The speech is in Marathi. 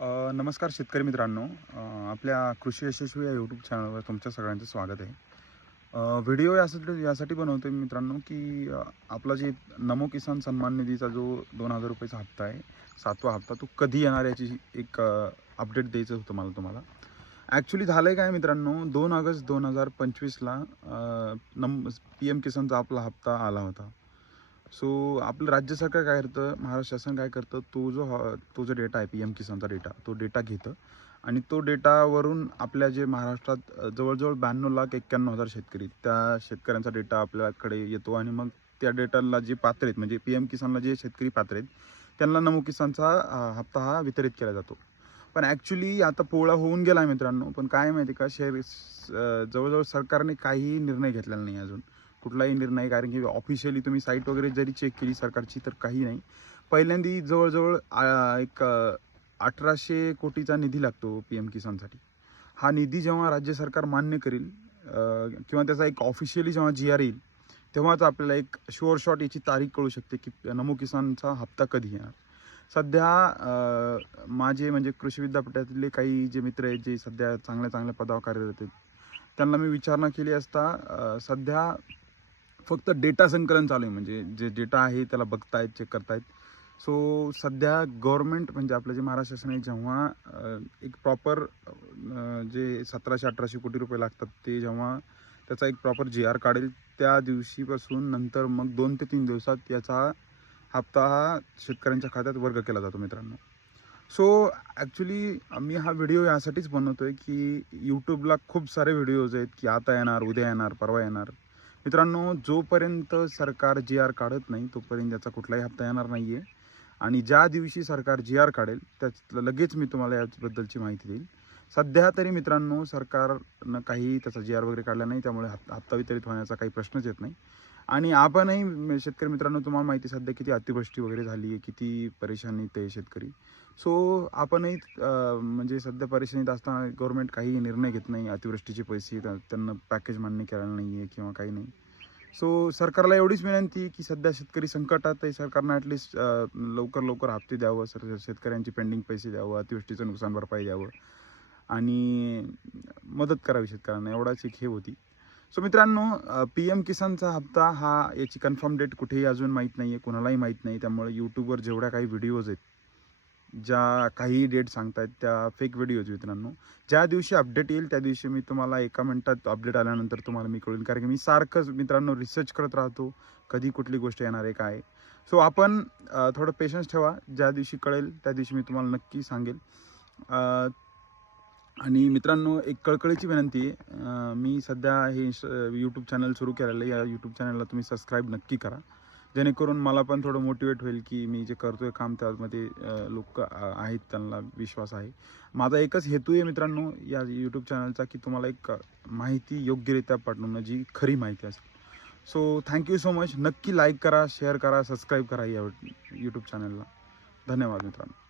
नमस्कार शेतकरी मित्रांनो. आपल्या कृषी यशस्वी या यूट्यूब चॅनलवर तुमच्या सगळ्यांचं स्वागत आहे. व्हिडिओ यासाठी यासाठी बनवतो मी मित्रांनो की आपला जे नमो किसान सन्मान निधीचा जो दोन हजार रुपयाचा हप्ता आहे सातवा हप्ता तो कधी येणार याची एक अपडेट द्यायचं होतं मला तुम्हाला. ॲक्च्युली झालं आहे काय मित्रांनो दोन ऑगस्ट दोन हजार पंचवीसला नम पी एम किसानचा आपला हप्ता आला होता. सो आपलं राज्य सरकार काय करतं? महाराष्ट्र शासन काय करतं? तो जो ह- तो जो डेटा आहे पी एम किसानचा डेटा तो डेटा घेतं. आणि तो डेटावरून आपल्या जे महाराष्ट्रात जवळजवळ ब्याण्णव लाख एक्क्याण्णव हजार शेतकरी त्या शेतकऱ्यांचा डेटा आपल्याकडे येतो. आणि मग त्या डेटाला जे पात्र आहेत म्हणजे पी एम किसानला जे शेतकरी पात्र आहेत त्यांना नमो किसानचा हप्ता हा वितरित केला जातो. पण ॲक्च्युली आता पोळा होऊन गेला आहे मित्रांनो. पण काय माहिती का? शेअर जवळजवळ सरकारने काहीही निर्णय घेतलेला नाही अजून. कुठलाही निर्णय कारण की ऑफिशियली तुम्ही साईट वगैरे जरी चेक केली सरकारची तर काही नाही. पहिल्यांदी जवळजवळ एक अठराशे कोटीचा निधी लागतो पी एम किसानसाठी. हा निधी जेव्हा राज्य सरकार मान्य करेल किंवा त्याचा एक ऑफिशियली जेव्हा जी आर येईल तेव्हाच आपल्याला एक शुअर शॉट याची तारीख कळू शकते की नमो किसानचा हप्ता कधी येणार. सध्या माझे म्हणजे कृषी विद्यापीठातले काही जे मित्र आहेत जे सध्या चांगल्या चांगल्या पदावर कार्यरत आहेत त्यांना मी विचारणा केली असता सध्या फक्त डेटा संकलन चालू आहे म्हणजे जे डेटा आहे त्याला बघतायत चेक करतायत. सो सध्या गव्हर्नमेंट म्हणजे आपलं जे महाराष्ट्र शासन आहे जेव्हा एक प्रॉपर जे सतराशे अठराशे कोटी रुपये लागतात ते जेव्हा त्याचा एक प्रॉपर जी आर काढेल त्या दिवशीपासून नंतर मग दोन ते तीन दिवसात याचा हप्ता हा शेतकऱ्यांच्या खात्यात वर्ग केला जातो मित्रांनो. सो ॲक्च्युली मी हा व्हिडिओ यासाठीच बनवतो आहे की यूट्यूबला खूप सारे व्हिडिओज आहेत की आता येणार उद्या येणार परवा येणार. मित्रांनो जोपर्यंत सरकार जी आर काढत नाही तोपर्यंत याचा कुठलाही हप्ता येणार नाही आहे आणि ज्या दिवशी सरकार जी आर काढेल त्याच लगेच मी तुम्हाला याबद्दलची माहिती देईल. सध्या तरी मित्रांनो सरकारनं काही त्याचा जी आर वगैरे काढला नाही त्यामुळे हप्ता हप्ता वितरित होण्याचा काही प्रश्नच येत नाही. आणि आपणही शेतकरी मित्रांनो तुम्हाला माहिती सध्या किती अतिवृष्टी वगैरे झाली आहे किती परेशानीत आहे शेतकरी. सो आपणही म्हणजे सध्या परेशानीत असताना गव्हर्नमेंट काही निर्णय घेत नाही अतिवृष्टीचे पैसे त्यांना पॅकेज मान्य केलेलं नाही आहे किंवा काही नाही. सो सरकारला एवढीच विनंती की सध्या शेतकरी संकटात आहे सरकारनं ॲटलिस्ट लवकर लवकर हप्ते द्यावं सर शेतकऱ्यांचे पेंडिंग पैसे द्यावं अतिवृष्टीचं नुकसान भरपाई द्यावं. आणि मदत करावी शेतकऱ्यांना एवढाच एक हे होती. सो मित्रांनो पी एम किसानचा हप्ता हा याची कन्फर्म डेट कुठेही अजून माहीत नाही आहे कोणालाही माहीत नाही. त्यामुळे यूट्यूबवर जेवढ्या काही व्हिडिओज आहेत ज्या काही डेट सांगतायत त्या फेक व्हिडिओज मित्रांनो. ज्या दिवशी अपडेट येईल त्या दिवशी मी तुम्हाला एका मिनटात अपडेट आल्यानंतर तुम्हाला मी कळेन कारण की मी सारखंच मित्रांनो रिसर्च करत राहतो कधी कुठली गोष्ट येणार आहे काय सो आपण थोडं पेशन्स ठेवा. ज्या दिवशी कळेल त्या दिवशी मी तुम्हाला नक्की सांगेल. आणि मित्रांनो एक कळकळीची विनंती मी सध्या हे यूट्यूब चॅनल सुरू केलेलं आहे. या यूट्यूब चॅनलला तुम्ही सबस्क्राईब नक्की करा. जेणेकरून मला पण थोडं मोटिवेट होईल की मी जे करतोय काम त्यामध्ये लोक आहेत त्यांना विश्वास आहे. माझा एकच हेतू आहे मित्रांनो या यूट्यूब चॅनलचा की तुम्हाला एक माहिती योग्यरित्या पाठवणं जी खरी माहिती असेल. So thank you so much नक्की लाईक करा शेअर करा सबस्क्राईब करा या यूट्यूब चॅनलला धन्यवाद मित्रांनो.